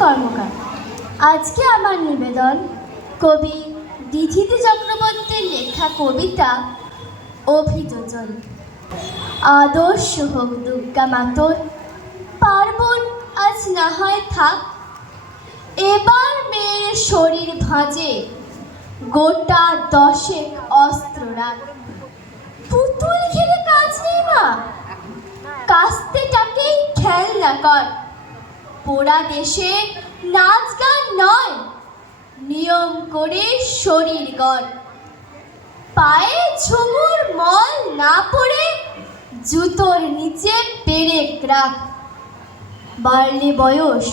কর্মকার। আজকে আমার নিবেদন কবি দিধিতি চক্রবর্তীর লেখা কবিতা অভিযোজন। আদর্শ হোক দুর্গা মাতর, পার্বণ আজ না হয় থাক, এবার মেয়ের শরীর ভাঁজে গোটা 10 অস্ত্র রাখ। পুতুল খেলে কাজ নেই মা, কাস্তেটাকেই খেলনা কর। পোড়া দেশে নাচ গান নয়, নিয়ম করে শরীর গড়। পায়ে ঝুমুর মল না পড়ে জুতোর নিচে পেরেক রাখ। বাড়লে বয়স,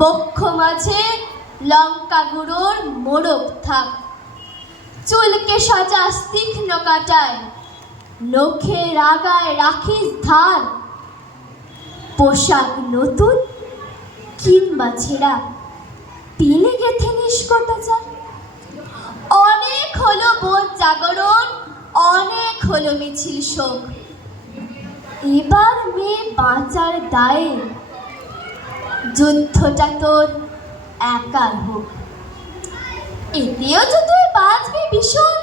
বক্ষ মাঝে লঙ্কা গুঁড়োর মোড়ক থাক। চুলকে সাজা তীক্ষ্ণ কাটায়, নখের আগায় রাখিস ধার। পোশাক নতুন কিংবা ছেঁড়া, পিনে গেথে নিস কটা চাল। অনেক হলো বোধ জাগরণ, অনেক হলো মিছিল শোক। এবার মেয়ে বাঁচার দায়ে যুদ্ধটা তোর একার হোক। এতেও তো তুই বাঁচবি ভীষণ,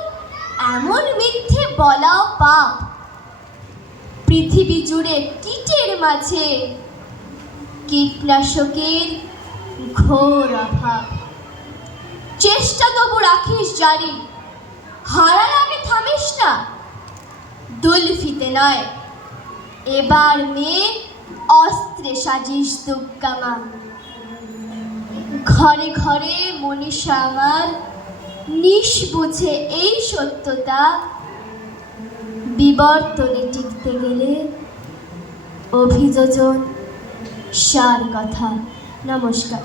এমন মিথ্যে বলাও পাপ। পৃথিবী জুড়ে কীটের মাঝে কীটনাশকের ঘোর অভাব। চেষ্টা তবু রাখিস জারি, হারার আগে থামিস না। দুলফিতে নয়, এবার মেয়ে অস্ত্রে সাজিস দুর্গা মা। ঘরে ঘরে মনীষা আমার নিষ্বুঝে এই সত্যতা, বিবর্তনে টিকতে গেলে অভিযোজন সার কথা। নমস্কার।